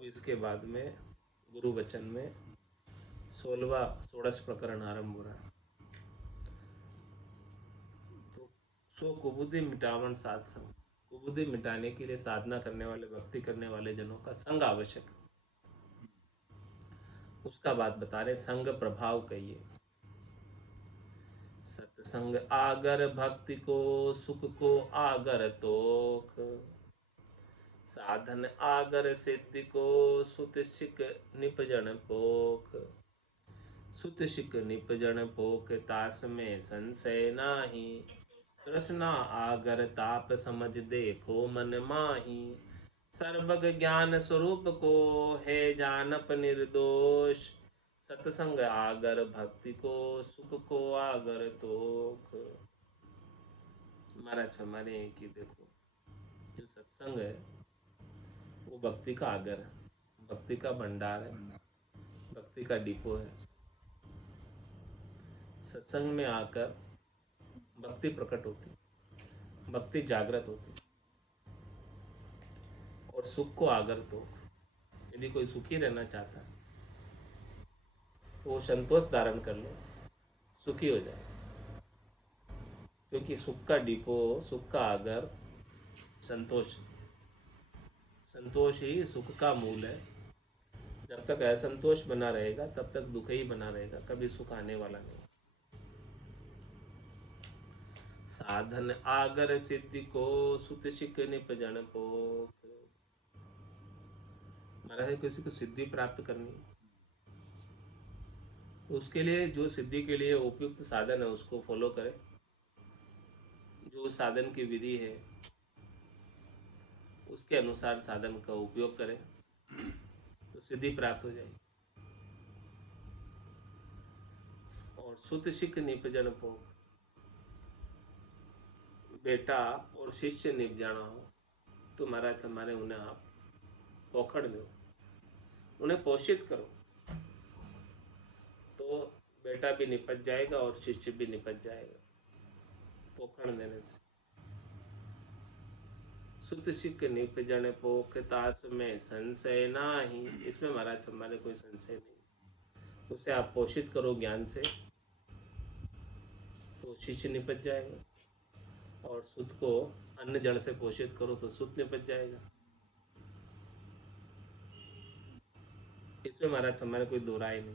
अब इसके बाद में गुरु वचन में 16वां षोडश प्रकरण आरंभ हो रहा है। तो सो कुबुद्धि मिटावन साध संग, कुबुद्धि मिटाने के लिए साधना करने वाले, भक्ति करने वाले जनों का संग आवश्यक है। उसका बात बता रहे, संग प्रभाव कहिए। सत्संग आगर भक्ति को, सुख को आगर तोख, साधन आगर सिद्धि को, सुत शिक निपजन पोख, सुत शिक निपजन पोख, तास में संशय नाही, तृष्णा आगर ताप समझ देखो मन माही, सर्वग ज्ञान स्वरूप को है जानप निर्दोष, सत्संग आगर भक्ति को, सुख को आगर तोख। महाराज हमारे कि देखो, जो सत्संग है वो भक्ति का आगर है, भक्ति का भंडार है, भक्ति का डिपो है। सत्संग में आकर भक्ति प्रकट होती, भक्ति जागृत होती, और सुख को आगर तोख। यदि कोई सुखी रहना चाहता है तो वो संतोष धारण कर ले, सुखी हो जाए। क्योंकि सुख का डिपो, सुख का आगर संतोष, संतोष ही सुख का मूल है। जब तक असंतोष बना रहेगा तब तक दुख ही बना रहेगा, कभी सुख आने वाला नहीं। साधन आगर सिद्धि को, सुत शिक निपजन पोख। महाराज किसी को सिद्धि प्राप्त करनी, उसके लिए जो सिद्धि के लिए उपयुक्त साधन है उसको फॉलो करे, जो साधन की विधि है उसके अनुसार साधन का उपयोग करे तो सिद्धि प्राप्त हो जाएगी। और सुत शिक निपजन पोख, बेटा और शिष्य निप जाना हो तो महाराज हमारे उन्हें आप पोखड़ दो, उन्हें पोषित करो, तो बेटा भी निपट जाएगा और शिष्य भी निपट जाएगा पोखड़ देने से। सुत शिक निपजन पोख, तास में संशय नाही। इसमें महाराज हमारे कोई संशय नहीं। उसे आप पोषित करो ज्ञान से तो शिष्य निपट जाएगा, और सुत को अन्न जल से पोषित करो तो सुत निपट जाएगा। इसमें महाराज हमारे कोई दो राय नहीं।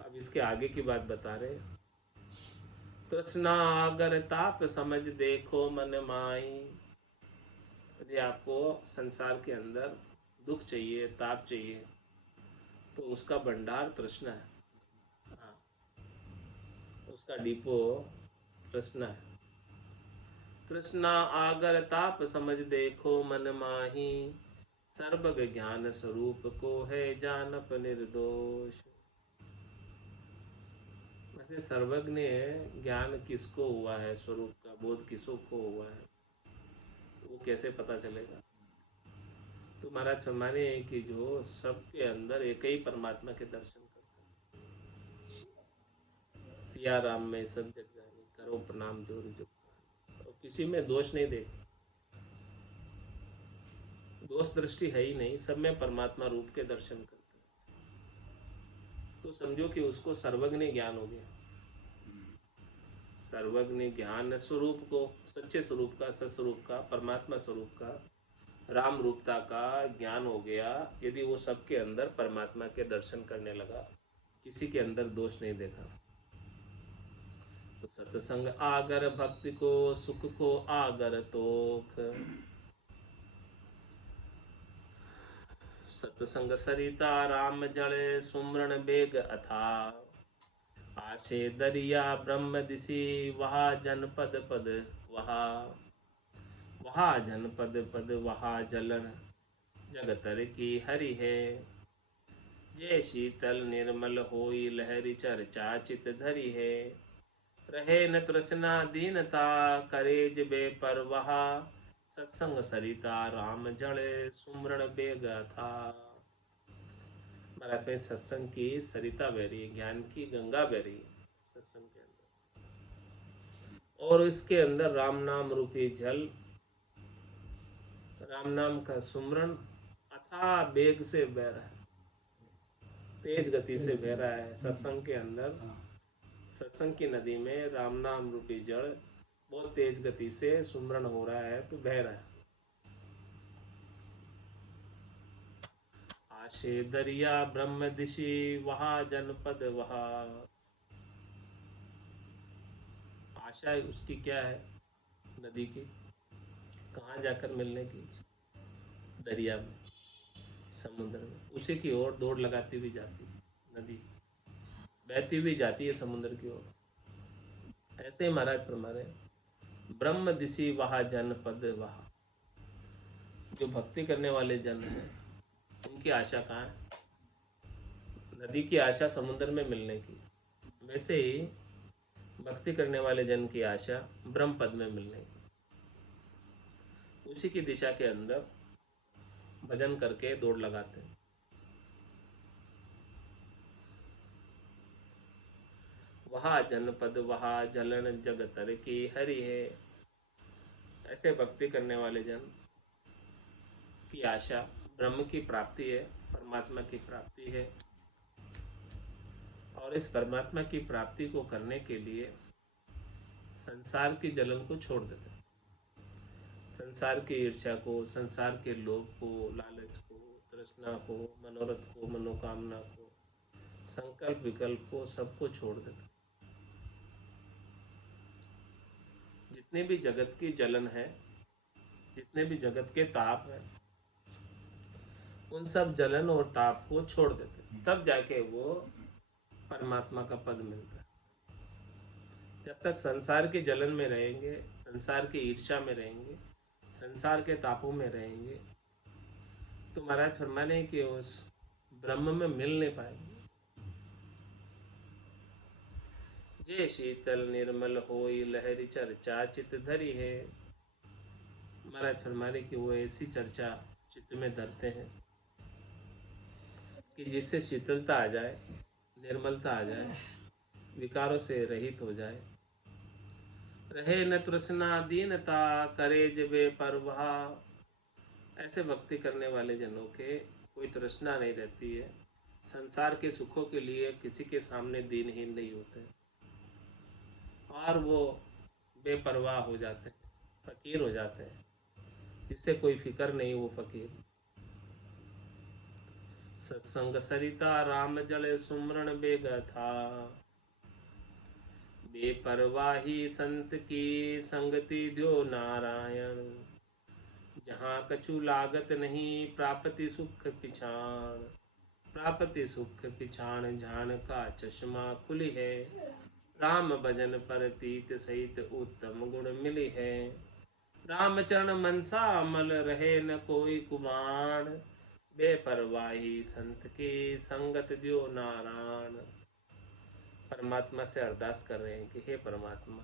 अब इसके आगे की बात बता रहे, तृष्णा अगर ताप समझ देखो मन माई। यदि आपको संसार के अंदर दुख चाहिए, ताप चाहिए, तो उसका भंडार तृष्णा है। हाँ, उसका डिपो तृष्णा है। तृष्णा आगर ताप समझ देखो मन माही, सर्वग ज्ञान स्वरूप को है जानप निर्दोष। वैसे सर्वज्ञ ज्ञान किसको हुआ है, स्वरूप का बोध किसको हुआ है, वो कैसे पता चलेगा? तो महाराज फरमाने हैं कि जो सबके अंदर एक ही परमात्मा के दर्शन करते हैं। सिया राम में सब जग जानी, करो प्रणाम जोर जो, और किसी में दोष नहीं देखते, दोष दृष्टि है ही नहीं, सब में परमात्मा रूप के दर्शन करते हैं। तो समझो कि उसको सर्वज्ञ ज्ञान हो गया। सर्वज्ञ ज्ञान स्वरूप को, सच्चे स्वरूप का, सत्स्वरूप का, परमात्मा स्वरूप का, राम रूपता का ज्ञान हो गया। यदि वो सबके अंदर परमात्मा के दर्शन करने लगा, किसी के अंदर दोष नहीं देखा, तो सत्संग आगर भक्ति को, सुख को आगर तोख। सत्संग सरिता राम जड़े, सुमरण बेग अथा, आशे दरिया ब्रह्म दिशि, वहा जनपद पद वहा, वहा जनपद पद वहा जलन, जगतर की हरि है। जय शीतल निर्मल होई लहरी, चर्चा चित धरी है। रहे न तृष्णा दीनता, करेज बेपरवाह, सत्संग सरिता राम जड़े, सुमरण बेगा था। महाराज में सत्संग की सरिता बह रही है, ज्ञान की गंगा बह रही है सत्संग के अंदर, और इसके अंदर राम नाम रूपी जल, राम नाम का सुमरण अथाह वेग से बह रहा है, तेज गति से बह रहा है। सत्संग के अंदर, सत्संग की नदी में राम नाम रूपी जड़ बहुत तेज गति से सुमरण हो रहा है, तो बह रहा है। आशे दरिया ब्रह्म दिशि वहा जनपद वहा। आशा उसकी क्या है नदी की, कहाँ जाकर मिलने की, दरिया में, समुद्र में, उसी की ओर दौड़ लगाती हुई जाती है नदी, बहती हुई जाती है समुद्र की ओर। ऐसे ही महाराज फरमा रहे ब्रह्म दिशि वहा जनपद वहा। जो भक्ति करने वाले जन हैं उनकी आशा कहाँ है, नदी की आशा समुद्र में मिलने की, वैसे ही भक्ति करने वाले जन की आशा ब्रह्म पद में मिलने की। उसी की दिशा के अंदर भजन करके दौड़ लगाते हैं। वहा जनपद वहा जलन जग तर की हरि है। ऐसे भक्ति करने वाले जन की आशा ब्रह्म की प्राप्ति है, परमात्मा की प्राप्ति है। और इस परमात्मा की प्राप्ति को करने के लिए संसार की जलन को छोड़ देते हैं। संसार की ईर्ष्या को, संसार के लोभ को, लालच को, तृष्णा को, मनोरथ को, मनोकामना को, संकल्प विकल्प को, सबको छोड़ देते हैं। जितने भी जगत की जलन है, जितने भी जगत के ताप है, उन सब जलन और ताप को छोड़ देते हैं, तब जाके वो परमात्मा का पद मिलता है। जब तक संसार की जलन में रहेंगे, संसार की ईर्ष्या में रहेंगे, संसार के तापों में रहेंगे, तो महाराज फरमाने कि उस ब्रह्म में मिल नहीं पाएंगे। जे शीतल निर्मल होई लहरी चर्चा चित धरी है। महाराज फरमाने कि वो ऐसी चर्चा चित्त में धरते हैं कि जिससे शीतलता आ जाए, निर्मलता आ जाए, विकारों से रहित हो जाए। रहे न तृष्णा दीनता करे जबे परवाह। ऐसे भक्ति करने वाले जनों के कोई तृष्णा नहीं रहती है, संसार के सुखों के लिए किसी के सामने दीनहीन नहीं होते, और वो बेपरवाह हो जाते हैं, फकीर हो जाते हैं, जिससे कोई फिक्र नहीं, वो फकीर। सत्संग सरिता राम जल सुमरण बेग था। बेपरवाही संत की संगति द्यो नारायण। जहाँ कछु लागत नहीं प्राप्ति सुख पिछाण। प्राप्ति सुख पिछाण झाण का चश्मा खुली है। राम भजन पर तीत सहित उत्तम गुण मिली है। राम चरण मनसा अमल रहे न कोई कुमार। बेपरवाही संत की संगत द्यो नारायण। परमात्मा से अरदास कर रहे हैं कि हे परमात्मा,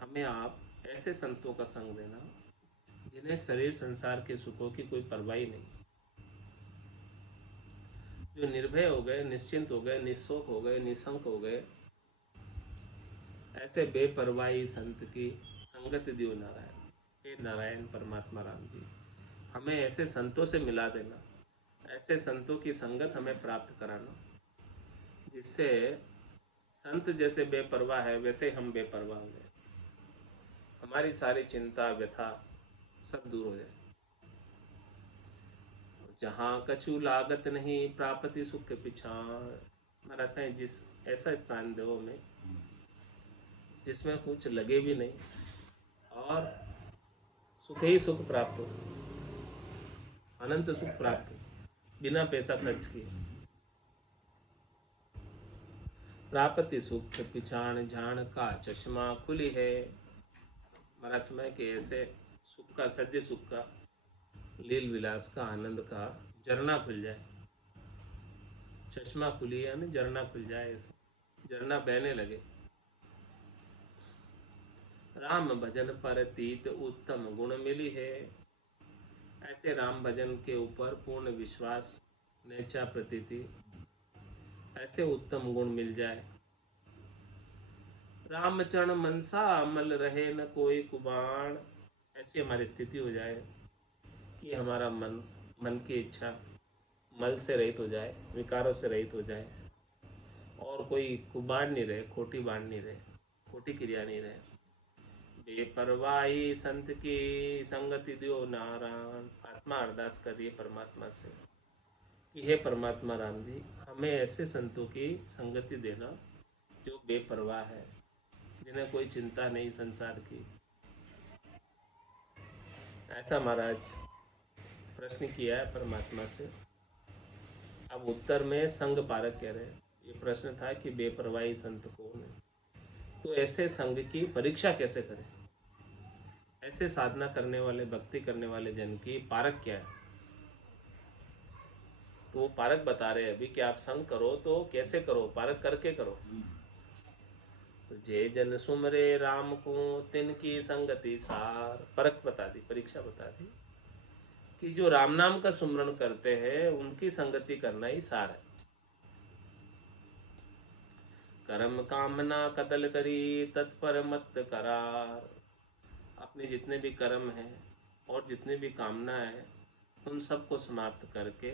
हमें आप ऐसे संतों का संग देना जिन्हें शरीर संसार के सुखों की कोई परवाही नहीं, जो निर्भय हो गए, निश्चिंत हो गए, निशोक हो गए, निशंक हो गए। ऐसे बेपरवाही संत की संगत दियो नारायण। हे नारायण परमात्मा राम जी, हमें ऐसे संतों से मिला देना, ऐसे संतों की संगत हमें प्राप्त कराना, जिससे संत जैसे बेपरवाह है वैसे हम बेपरवाह हो जाए, हमारी सारी चिंता व्यथा सब दूर हो जाए। जहाँ कछु लागत नहीं प्राप्ति सुख पिछाण। महाराज हैं जिस ऐसा स्थान दो में जिसमें कुछ लगे भी नहीं और सुख ही सुख प्राप्त हो, अनंत सुख प्राप्त हो, बिना पैसा खर्च किए। प्राप्ति सुख पिछाण झाण का चश्मा खुली है। महाराज में कि ऐसे सुख का, सद्य सुख का, लील विलास का, आनंद का झरना खुल जाए। चश्मा खुली है यानी झरना खुल जाए, ऐसे झरना बहने लगे। राम भजन पर तीत उत्तम गुण मिली है। ऐसे राम भजन के ऊपर पूर्ण विश्वास, नेचा प्रतीति, ऐसे उत्तम गुण मिल जाए। रामचरण मनसा अमल रहे न कोई कुबाण। ऐसी हमारी स्थिति हो जाए कि हमारा मन मन की इच्छा मल से रहित हो जाए, विकारों से रहित हो जाए, और कोई कुबाड़ नहीं रहे, खोटी बाढ़ नहीं रहे, खोटी क्रिया नहीं रहे। बेपरवाही संत की संगति दियो नारायण। आत्मा अरदास करिए परमात्मा से कि हे परमात्मा राम जी, हमें ऐसे संतों की संगति देना जो बेपरवाह है, जिन्हें कोई चिंता नहीं संसार की। ऐसा महाराज प्रश्न किया है परमात्मा से। अब उत्तर में संग पारक कह रहे हैं। ये प्रश्न था कि बेपरवाही संत कौन है, तो ऐसे संग की परीक्षा कैसे करें, ऐसे साधना करने वाले, भक्ति करने वाले जन की पारक क्या है। तो वो पारक बता रहे हैं अभी कि आप संग करो तो कैसे करो, पारक करके करो। तो जे जन सुमरे राम को तिनकी संगति सार, परख बता दी, परीक्षा बता दी कि जो राम नाम का सुमरण करते हैं उनकी संगति करना ही सार है। कर्म कामना कतल करी तत्पर मत करार। अपने जितने भी कर्म हैं और जितने भी कामना है उन सबको समाप्त करके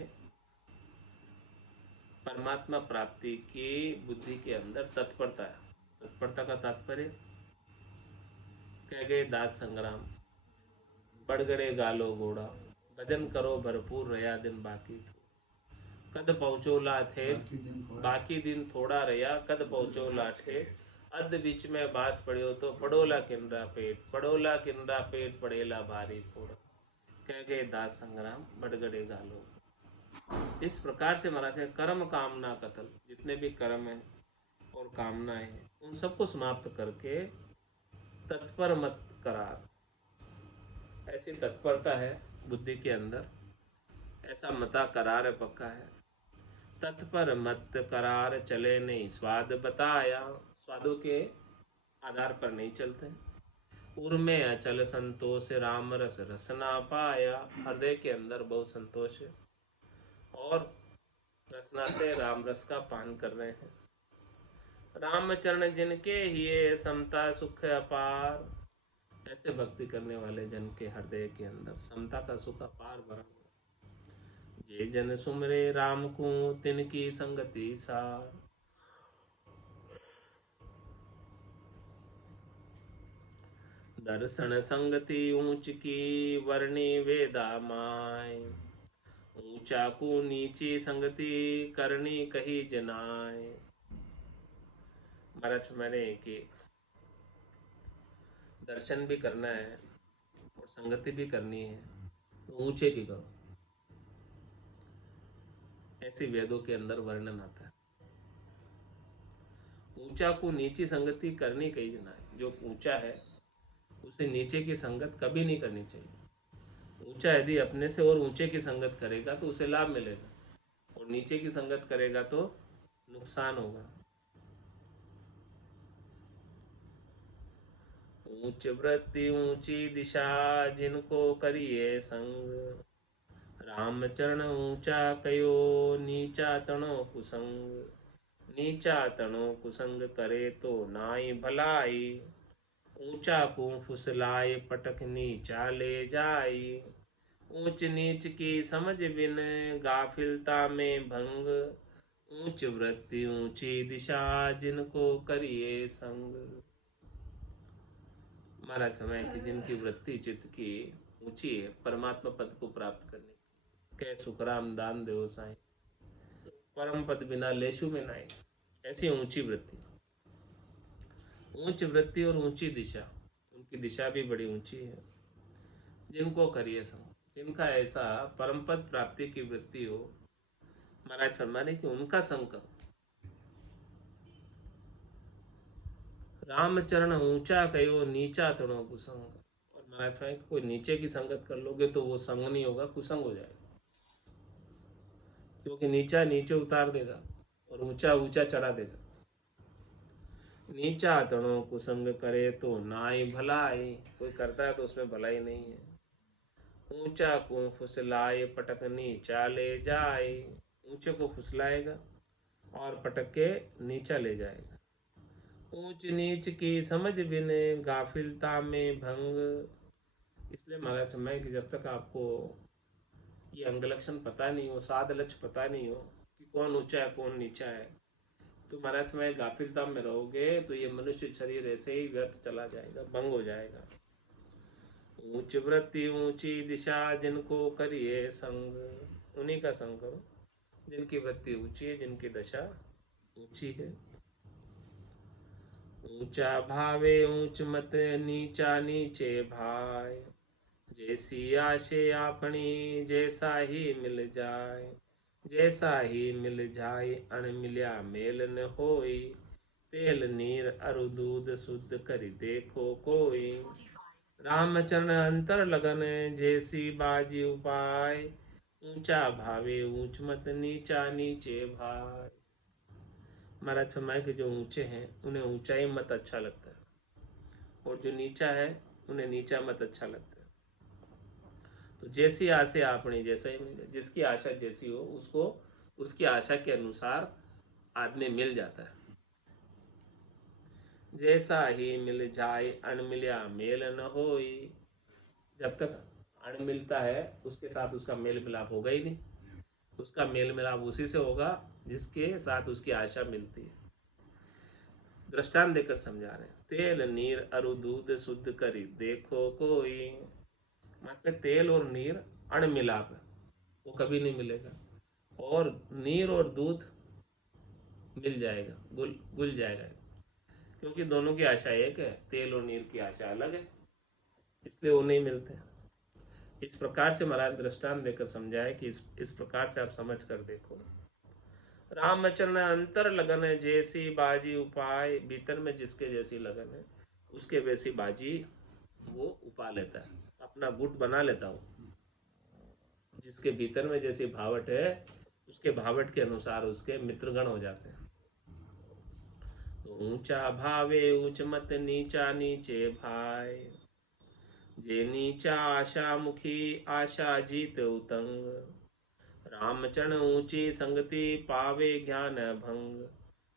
परमात्मा प्राप्ति की बुद्धि के अंदर तत्परता है। तत्परता का तात्पर्य कह गए दास संग्राम, बढ़ गड़े गालो घोड़ा, भजन करो भरपूर रया दिन बाकी थो। कद पहुँचो लाठे, बाकी दिन थोड़ा रया, कद पहुँचो लाठे, अध बीच में बास पड़ियो तो पड़ोला किनरा पेट, पड़ोला किनरा पेट पड़ेला भारी फोड़। कह गए दास संग्राम, बढ़ गड़े गालो। इस प्रकार से महाराज है कर्म कामना कतल, जितने भी कर्म हैं और कामनाएं हैं उन सबको समाप्त करके तत्पर मत करार। ऐसी तत्परता है बुद्धि के अंदर, ऐसा मता करार है, पक्का है। तत्पर मत करार चले नहीं स्वाद बताया, स्वादों के आधार पर नहीं चलते। उर्मे अचल संतोष राम रस रसना पाया, हृदय के अंदर बहुत संतोष है और रसना से राम रस का पान कर रहे हैं। रामचरण जिनके हिये समता सुख अपार, ऐसे भक्ति करने वाले जन के हृदय के अंदर समता का सुख अपार भरा हुआ। जे जन सुमरे राम को तिनकी संगति सार। दर्शन संगति ऊंच की वर्णी वेदा माय, ऊंचा को नीची संगति करनी कही जनाय। महाराज मैंने कि दर्शन भी करना है और संगति भी करनी है तो ऊंचे की करो, ऐसी वेदों के अंदर वर्णन आता है। ऊंचा को नीची संगति करनी कही जनाय। जो ऊंचा है उसे नीचे की संगत कभी नहीं करनी चाहिए। ऊंचा यदि अपने से और ऊंचे की संगत करेगा तो उसे लाभ मिलेगा, और नीचे की संगत करेगा तो नुकसान होगा। ऊंच वृत्ति ऊंची दिशा जिनको करिए संग, राम चरण ऊंचा कयो नीचा तणो कुसंग। नीचा तणो कुसंग करे तो नाई भलाई, ऊंचा को फुसलाए पटक नीचा ले जाई। ऊंच नीच की समझ बिन गाफिलता में भंग, ऊंच वृत्ति ऊंची दिशा जिनको करिए संग। महाराज समय की जिनकी वृत्ति चित्त की ऊंची है परमात्मा पद को प्राप्त करने की, कह सुखराम दान देव साई, परम पद बिना लेशु में नाई। ऐसी ऊंची वृत्ति, ऊंच वृत्ति और ऊंची दिशा, उनकी दिशा भी बड़ी ऊंची है। जिनको करिए संग, जिनका ऐसा परम पद प्राप्ति की वृत्ति हो, महाराज फरमाने कि उनका संग करो। रामचरण ऊंचा कयो नीचा तणो कुसंग। और महाराज फरमाए कोई नीचे की संगत कर लोगे तो वो संग नहीं होगा, कुसंग हो जाएगा। क्योंकि नीचा नीचे उतार देगा और ऊंचा ऊंचा चढ़ा देगा। नीचा तणो कुसंग करे तो नाई भलाई, कोई करता है तो उसमें भलाई नहीं है। ऊंचा को फुसलाए पटक नीचा ले जाए, ऊंचे को फुसलाएगा और पटक के नीचा ले जाएगा। ऊंच नीच की समझ बिन गाफिलता में भंग। इसलिए महाराज मैं कि जब तक आपको ये अंग लक्षण पता नहीं हो, साध लक्ष्य पता नहीं हो कि कौन ऊंचा है कौन नीचा है, तो महाराज में गाफिलता में रहोगे तो ये मनुष्य शरीर ऐसे ही व्यर्थ चला जाएगा, भंग हो जाएगा। ऊंच वृत्ति ऊंची दिशा जिनको करिए संग, उन्हीं का संग करो जिनकी वृत्ति ऊंची है, जिनकी दशा ऊंची है। ऊंचा भावे ऊंच मत नीचा नीचे भाई, जैसी आशे आपनी जैसा ही मिल जाए, जैसा ही मिल जाए अण मिल्या मेल न होई, तेल नीर अरु दूध शुद्ध करि देखो कोई, रामचरण अंतर लगन जैसी बाजी उपाय, ऊंचा भावे ऊंच मत नीचा नीचे भाई। महाराज फरमाए कि जो ऊंचे हैं उन्हें ऊंचाई मत अच्छा लगता है, और जो नीचा है उन्हें नीचा मत अच्छा लगता है। तो जैसी आशा आपने जैसा ही मिल जाए, जिसकी आशा जैसी हो उसको उसकी आशा के अनुसार आदमी मिल जाता है। जैसा ही मिल जाए अण मिल्या मेल न होई, जब तक अण मिलता है उसके साथ उसका मेल मिलाप होगा ही नहीं, उसका मेल मिलाप उसी से होगा जिसके साथ उसकी आशा मिलती है। दृष्टांत देकर समझा रहे हैं, तेल नीर अरु दूध शुद्ध करी देखो कोई, मतलब तेल और नीर अण मिलाप है, वो कभी नहीं मिलेगा, और नीर और दूध मिल जाएगा, गुल जाएगा, क्योंकि दोनों की आशा एक है, तेल और नीर की आशा अलग है, इसलिए वो नहीं मिलते। इस प्रकार से महाराज दृष्टांत देकर समझाए कि इस प्रकार से आप समझ कर देखो। रामचरण अंतर लगन है जैसी बाजी उपाय, भीतर में जिसके जैसी लगन है उसके वैसी बाजी वो उपा लेता है, अपना गुट बना लेता हो। जिसके भीतर में जैसी भावट है उसके भावट के अनुसार उसके मित्रगण हो जाते हैं। तो ऊंचा भावे ऊंच मत नीचा नीचे भाई, जे नीचा आशा मुखी आशा जीत उतंग, रामचरण ऊंची संगति पावे ज्ञान भंग,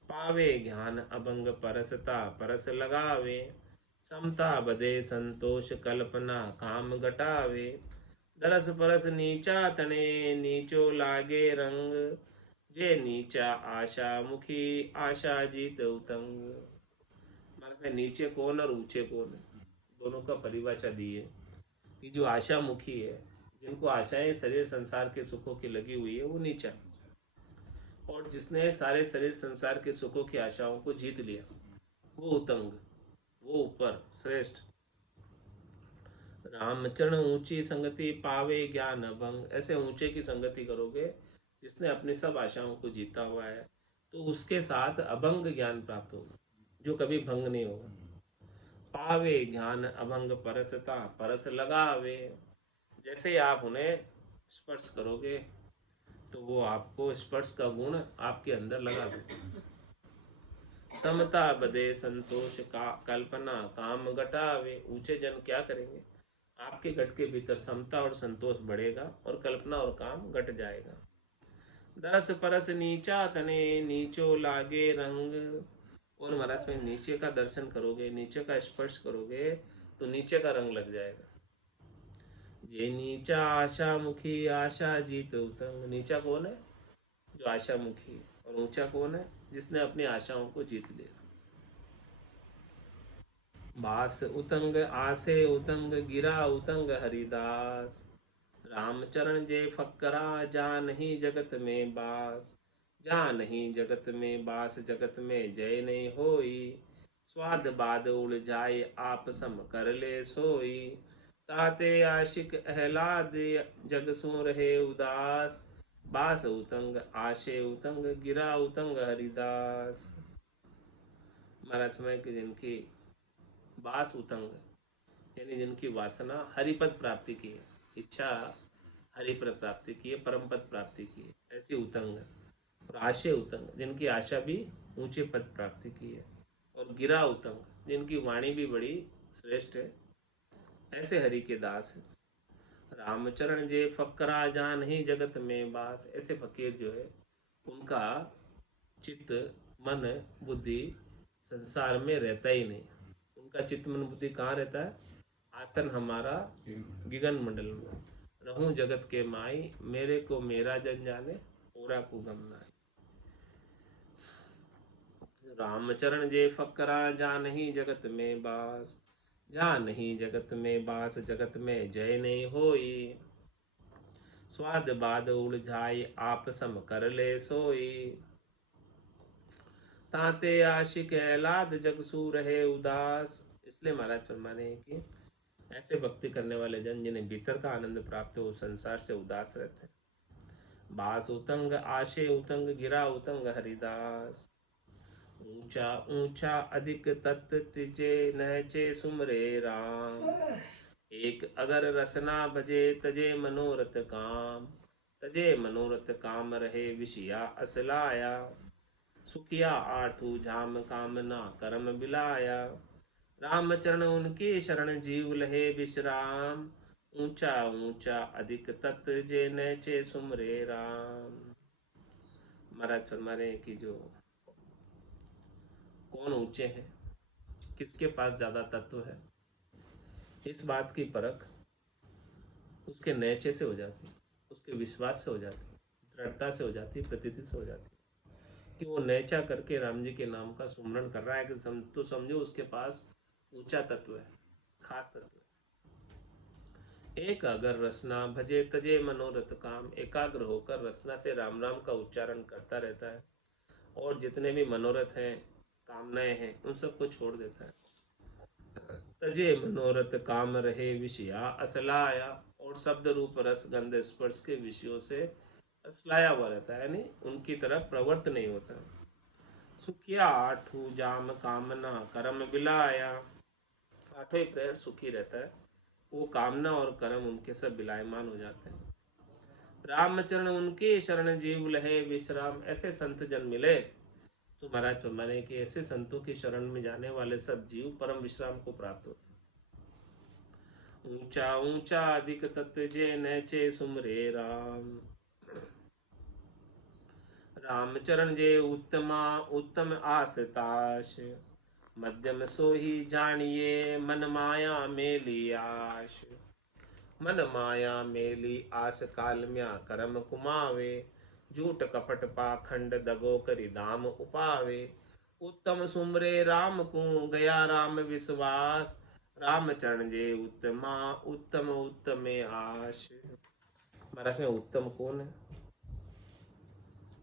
पावे ज्ञान अभंग परसता परस लगावे, समता बदे संतोष कल्पना काम घटावे, दरस परस नीचा तने नीचो लागे रंग, जे नीचा आशा मुखी आशा जीत उतंग। मतलब नीचे कौन और ऊंचे कौन है, दोनों का परिभाषा दी है कि जो आशा मुखी है, जिनको आशाएं शरीर संसार के सुखों की लगी हुई है, वो नीचा, और जिसने सारे शरीर संसार के सुखों की आशाओं को जीत लिया वो उतंग, वो ऊपर श्रेष्ठ। रामचरण ऊंची संगति पावे ज्ञान भंग, ऐसे ऊंचे की संगति करोगे जिसने अपनी सब आशाओं को जीता हुआ है, तो उसके साथ अभंग ज्ञान प्राप्त होगा जो कभी भंग नहीं होगा। पावे ज्ञान अभंग परसता परस लगावे, जैसे ही आप उन्हें स्पर्श करोगे तो वो आपको स्पर्श का गुण आपके अंदर लगा दे। समता बदे संतोष का कल्पना काम घटावे, ऊंचे जन क्या करेंगे, आपके घट के भीतर समता और संतोष बढ़ेगा और कल्पना और काम घट जाएगा। दरस परस नीचा तने नीचो लागे रंग, और महाराज में नीचे का दर्शन करोगे, नीचे का स्पर्श करोगे तो नीचे का रंग लग जाएगा। जे नीचा आशा मुखी आशा जीत उतंग, नीचा कौन है, जो आशा मुखी है, और ऊंचा कौन है, जिसने अपनी आशाओं को जीत लिया। बास उतंग आसे उतंग गिरा उतंग हरिदास, रामचरण जे फकरा जा नहीं जगत में बास, जा नहीं जगत में बास जगत में जय नहीं होई, स्वाद बाद उड़ जाए आप सम कर ले सोई, ताते आशिक अहलाद जग सो रहे उदास, बास उतंग आशे उतंग गिरा उतंग हरिदास। महाराज में कि जिनकी बास उतंग यानी जिनकी वासना हरिपद प्राप्ति की है, इच्छा हरिपद प्राप्ति की है, परम पद प्राप्ति की है, ऐसी उतंग। और आशे उतंग जिनकी आशा भी ऊंचे पद प्राप्ति की है, और गिरा उतंग जिनकी वाणी भी बड़ी श्रेष्ठ है, ऐसे हरि के दास है। रामचरण जे फकरा जान ही जगत में बास, ऐसे फकीर जो है उनका चित्त मन बुद्धि संसार में रहता ही नहीं, उनका चित्त मन बुद्धि कहाँ रहता है, आसन हमारा गगन मंडल में। रहूं जगत के माई, मेरे को मेरा जन जाने, ओरा को गम नाई। रामचरण जे फकरा, जानही जगत में बास, जानही जगत में बास, जगत में जय नहीं होई। स्वाद बाद उलझाई, आप सम कर ले सोई। ताते आशिक ऐलाद, जग सू रहे उदास। इसलिए महाराज फरमाने कि ऐसे भक्ति करने वाले जन जिन्हें भीतर का आनंद प्राप्त हो, संसार से उदास रहते हैं। बास उतंग आशे उतंग, गिरा उतंग हरिदास। ऊंचा ऊंचा अधिक तत् तिजे, नहचे सुमरे राम। एक अगर रसना भजे, तजे मनोरथ काम। तजे मनोरथ काम, रहे विषया असलाया। सुखिया आठू झाम, कामना कर्म बिलाया। रामचरण उनकी शरण, जीव लहे विश्राम। ऊंचा ऊंचा अधिक तत्, जे नचे सुमरे राम। महाराज फरमाने की जो कौन ऊंचे हैं, किसके पास ज्यादा तत्व है, इस बात की परख उसके नैचे से हो जाती, उसके विश्वास से हो जाती, दृढ़ता से हो जाती, प्रतीति से हो जाती कि वो नैचा करके राम जी के नाम का सुमरण कर रहा है। कि तो समझो उसके पास ऊंचा तत्व है, खास तत्व है। एक अगर रसना भजे, तजे मनोरथ काम। एकाग्र होकर रसना से राम राम का उच्चारण करता रहता है और जितने भी मनोरथ हैं, कामनाएं हैं, उन सबको छोड़ देता है। तजे मनोरथ काम, रहे विषया असलाया। और शब्द रूप रस गंध स्पर्श के विषयों से असलाया हुआ रहता है, यानी उनकी तरफ प्रवृत्त नहीं होता। सुखिया आठू जाम, कामना कर्म बिलाया। आठों ही प्रहर सुखी रहता है, वो कामना और कर्म उनके सब बिलायमान हो जाते हैं। रामचरण उनके शरण, जीव लहे विश्राम। ऐसे संत जन मिले तो महाराज फरमाने कि ऐसे संतों की शरण में जाने वाले सब जीव परम विश्राम को प्राप्त होते हैं। ऊंचा ऊंचा अधिक तत्, जे नचे सुमरे राम। रामचरण जे उत्तमा, उत्तम आसताश। मध्यम सोही जानिए, मन माया मेली आश। मन माया मेली आस, काल म्या कर्म कुमावे। झूठ कपट पाखंड, दगो करि दाम उपावे। उत्तम सुमरे राम को, गया राम विश्वास। रामचरण जे उत्तमा, उत्तम उत्तमे आश। महाराज में उत्तम कौन है?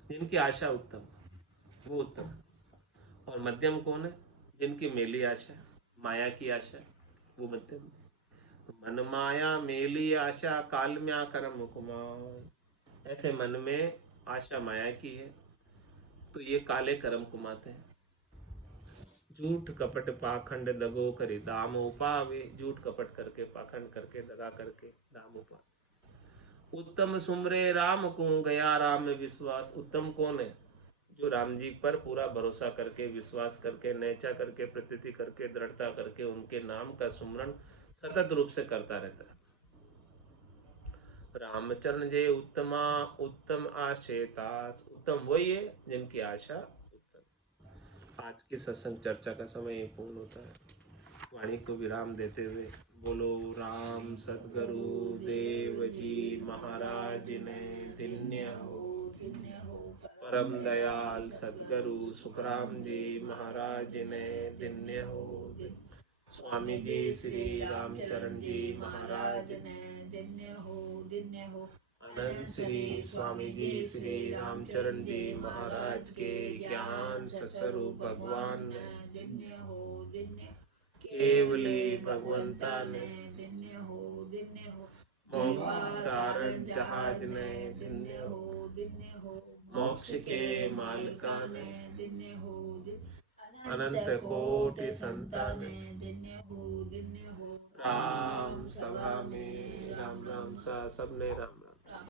जिनकी आशा उत्तम, वो उत्तम। और मध्यम कौन है? जिनकी मेली आशा, माया की आशा, वो मध्यम। मन माया मेली आशा, काल म्या कर्म कुमार। ऐसे मन में आशा माया की है तो ये काले कर्म कुमाते हैं। झूठ कपट पाखंड, दगो करि दाम उपावे। झूठ कपट करके, पाखंड करके, दगा करके दाम उपा। उत्तम सुमरे राम को, गया राम विश्वास। उत्तम कौन है? जो राम जी पर पूरा भरोसा करके, विश्वास करके, नैचा करके, प्रतीति करके, दृढ़ता करके उनके नाम का सुमरण सतत रूप से करता रहता है। रामचरण जे उत्तमा, उत्तम आशेतास। उत्तम वही है जिनकी आशा उत्तम। आज की सत्संग चर्चा का समय पूर्ण होता है। वाणी को विराम देते हुए बोलो राम सद्गुरु देव जी महाराज ने धन्य हो। परम दयाल सद्गुरु सुखराम जी महाराज ने धन्य हो। स्वामी जी श्री रामचरण जी महाराज ने धन्य हो, धन्य हो। अनंत श्री स्वामी जी श्री रामचरण जी महाराज के ज्ञान स्वरूप भगवान ने धन्य हो, धन्य केवली भगवंता ने धन्य हो, धन्य हो। मोक्षारण जहाज ने धन्य हो। धन्य हो। मोक्ष के मालिका ने धन्य हो। अनंत कोटि संतान धन्य हो, धन्य हो। राम सभा में राम राम सा सबने राम